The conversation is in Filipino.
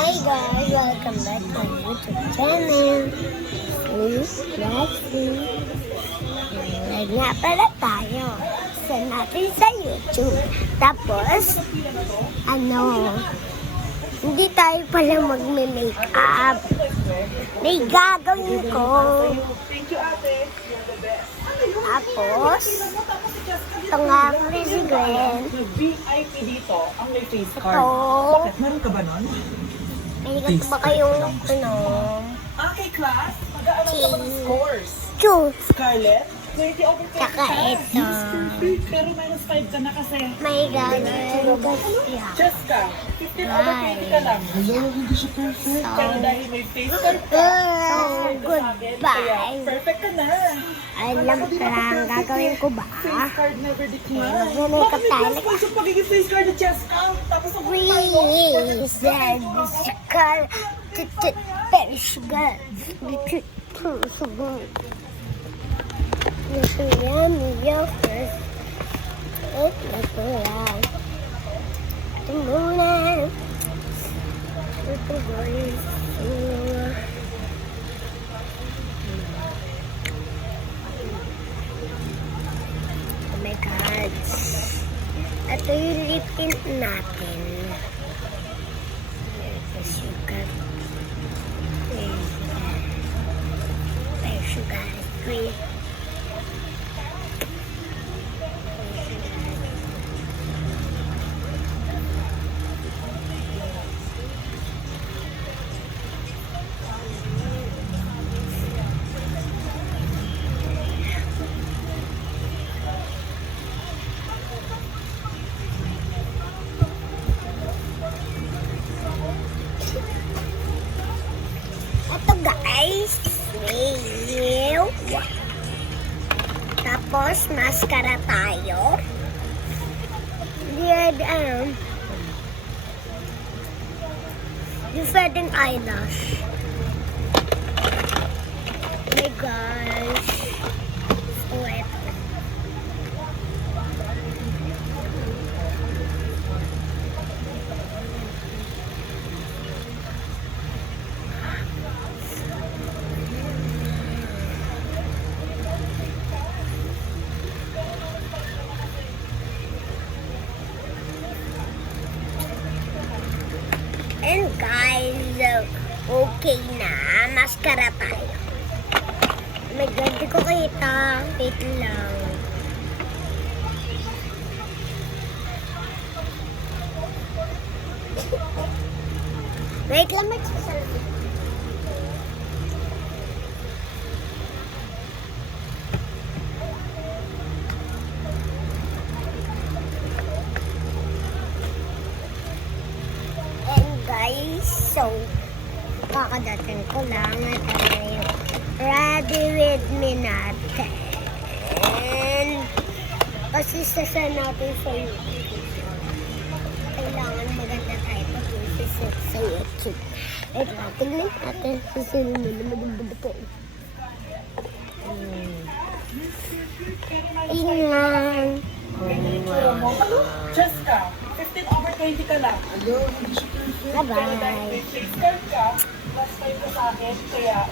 Hi guys, welcome back to my YouTube channel. Please watching. Live nga pala tayo. Send natin sa YouTube. Tapos, hindi tayo pala magme-makeup. May gagawin ko. Tapos, ito nga pala si Gwen. VIP dito, ang may face card. Ito. Bakit? Meron ka ba nun? May ikat ba kayong, Okay, class. Mag-aaral ka ba ng scores? Chu. Scarlett? 20 over 20 Tsaka ka? ito. Pero minus 5 ka na kasi. May gagawin ko siya. Jessica, 15 over 20 ka lang. Hindi siya perfect. Pero dahil may face card ka, Goodbye. perfect ka na. Alam ko lang, gagawin ko ba? Face card never decline. Mag-makeup tayo. Bakit may yung pagiging face card ni Jessica? Tapos ang Please, and sugar, very sugar. Yummy, first. Ito lang. Ito muna. Ito guys. Oh my God. Ito yung lip tint natin. There's sugar. There's sugar. Great. Ito guys, may tapos mascara tayo. Yung pwedeng eyelash. Oh my gosh. Oh, eto. And guys, okay na. Mascara tayo. Oh my God, di ko kita. Wait lang. Wait lang, magsasalita. Guys, so kakadating ko lang at yung ready with me natin. Kasi sasya natin sa YouTube. Kailangan maganda tayo pag-iisip sa YouTube. Ito natin lang natin sa sinunod na maganda. Ingan. Jessica, 15 over 20 ka lang. Bye-bye. Face card ka, last time ka sa akin, kaya